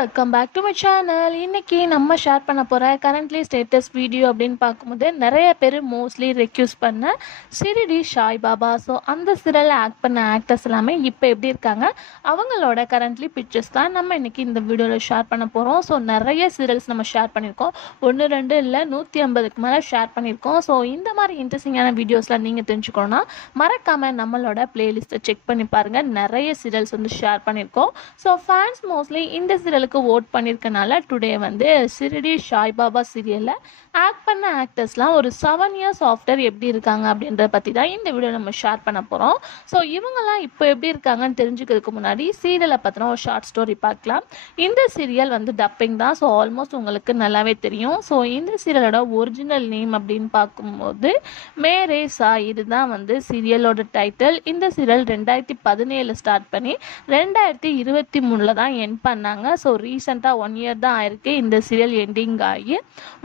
Welcome back to my channel. இன்னைக்கு நம்ம share பண்ண போகிற கரண்ட்லி ஸ்டேட்டஸ் வீடியோ அப்படின்னு பார்க்கும்போது நிறைய பேர் மோஸ்ட்லி ரெக்யூஸ் பண்ண சிரிடி சாய் பாபா. ஸோ அந்த சீரியலில் ஆக்ட் பண்ண ஆக்டர்ஸ் எல்லாமே இப்போ எப்படி இருக்காங்க, அவங்களோட கரண்ட்லி பிக்சர்ஸ் தான் நம்ம இன்னைக்கு இந்த வீடியோவில் ஷேர் பண்ண போகிறோம். ஸோ நிறைய சீரியல்ஸ் நம்ம ஷேர் பண்ணியிருக்கோம், 1 2 இல்லை 150க்கு மேலே ஷேர் பண்ணியிருக்கோம். ஸோ இந்த மாதிரி இன்ட்ரெஸ்டிங்கான வீடியோஸ்லாம் நீங்கள் தெரிஞ்சுக்கணுன்னா மறக்காமல் நம்மளோட பிளேலிஸ்ட்டை செக் பண்ணி பாருங்கள். நிறைய சீரியல்ஸ் வந்து ஷேர் பண்ணியிருக்கோம். ஸோ ஃபேன்ஸ் மோஸ்ட்லி இந்த சீரியலுக்கு ஓட் பண்ணியிருக்கனால டுடே வந்து சிரிடி சாய் பாபா சீரியலில் ஆக்ட் பண்ண ஆக்டர்ஸ்லாம் ஒரு 7 இயர்ஸ் ஆஃப்டர் எப்படி இருக்காங்க அப்படின்றத பற்றி தான் இந்த வீடியோ நம்ம ஷேர் பண்ண போகிறோம். ஸோ இவங்கெல்லாம் இப்போ எப்படி இருக்காங்கன்னு தெரிஞ்சுக்கிறதுக்கு முன்னாடி சீரியலை பற்றின ஒரு ஷார்ட் ஸ்டோரி பார்க்கலாம். இந்த சீரியல் வந்து டப்பிங் தான், ஸோ ஆல்மோஸ்ட் உங்களுக்கு நல்லாவே தெரியும். ஸோ இந்த சீரியலோட ஒரிஜினல் நேம் அப்படின்னு பார்க்கும்போது மேரே சாய், இதுதான் வந்து சீரியலோட டைட்டில். இந்த சீரியல் 2017 ஸ்டார்ட் பண்ணி 2023 தான் எண்ட் பண்ணாங்க. ஸோ ரீசெண்டாக 1 இயர் தான் ஆயிருக்கு இந்த சீரியல் எண்டிங் ஆகி.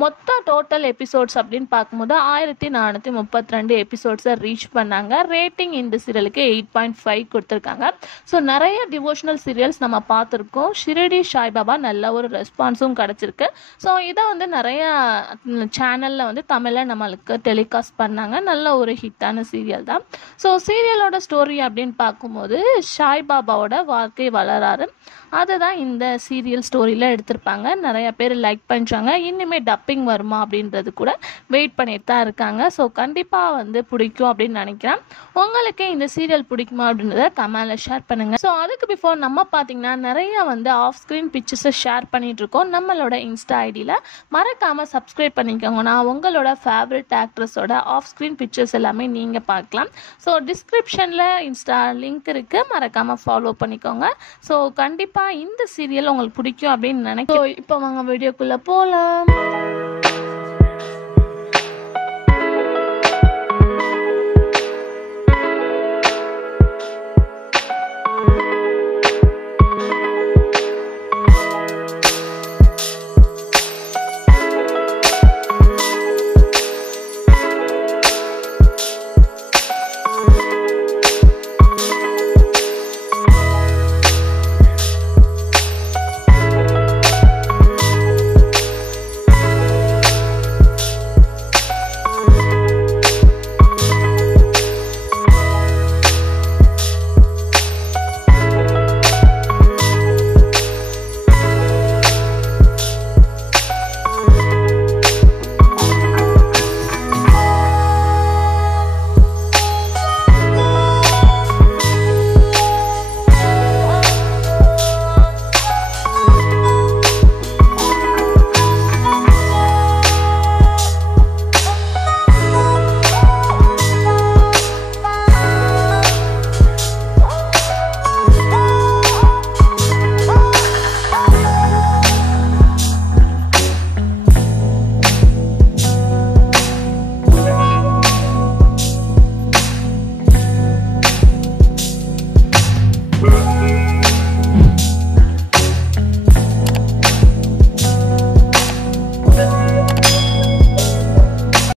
மொத்தம் டோட்டல் எபிசோட்ஸ் அப்படின்னு பார்க்கும்போது 1432 எபிசோட்ஸை ரீச் பண்ணாங்க. ரேட்டிங் இந்த சீரியலுக்கு 8.5 கொடுத்துருக்காங்க. ஸோ நிறைய டிவோஷனல் சீரியல்ஸ் நம்ம பார்த்துருக்கோம். ஷிரடி சாய் பாபா நல்ல ஒரு ரெஸ்பான்ஸும் கிடச்சிருக்கு. ஸோ இதை வந்து நிறைய சேனலில் வந்து தமிழில் நம்மளுக்கு டெலிகாஸ்ட் பண்ணாங்க. நல்ல ஒரு ஹிட்டான சீரியல் தான். ஸோ சீரியலோட ஸ்டோரி அப்படின்னு பார்க்கும்போது சாய் பாபாவோட வாழ்க்கை வளராறு, அதுதான் இந்த சீரியல் ஸ்டோரியில் எடுத்திருப்பாங்க. நிறைய பேர் லைக் பண்ணிச்சாங்க. இன்னுமே டப்பிங் வருமா அப்படின்றது கூட வெயிட் பண்ணிட்டு தான் இருக்காங்க. ஸோ கண்டிப்பாக வந்து பிடிக்கும் அப்படின்னு நினைக்கிறேன். உங்களுக்கு இந்த சீரியல் பிடிக்குமா அப்படின்றத கமெண்ட்ல ஷேர் பண்ணுங்கள். ஸோ அதுக்கு பிஃபோர் நம்ம பார்த்தீங்கன்னா நிறைய வந்து ஆஃப் ஸ்க்ரீன் பிக்சர்ஸை ஷேர் பண்ணிட்டு இருக்கோம் நம்மளோட இன்ஸ்டா ஐடியில். மறக்காமல் சப்ஸ்கிரைப் பண்ணிக்கோங்க. நான் உங்களோட ஃபேவரட் ஆக்ட்ரஸோட ஆஃப் ஸ்க்ரீன் பிக்சர்ஸ் எல்லாமே நீங்கள் பார்க்கலாம். ஸோ டிஸ்கிரிப்ஷனில் இன்ஸ்டா லிங்க் இருக்குது, மறக்காமல் ஃபாலோ பண்ணிக்கோங்க. ஸோ கண்டிப்பாக இந்த சீரியல் உங்களுக்கு பிடிக்கும் அப்படின்னு நினைக்கிறேன். இப்போ வாங்க வீடியோக்குள்ளே போகலாம்.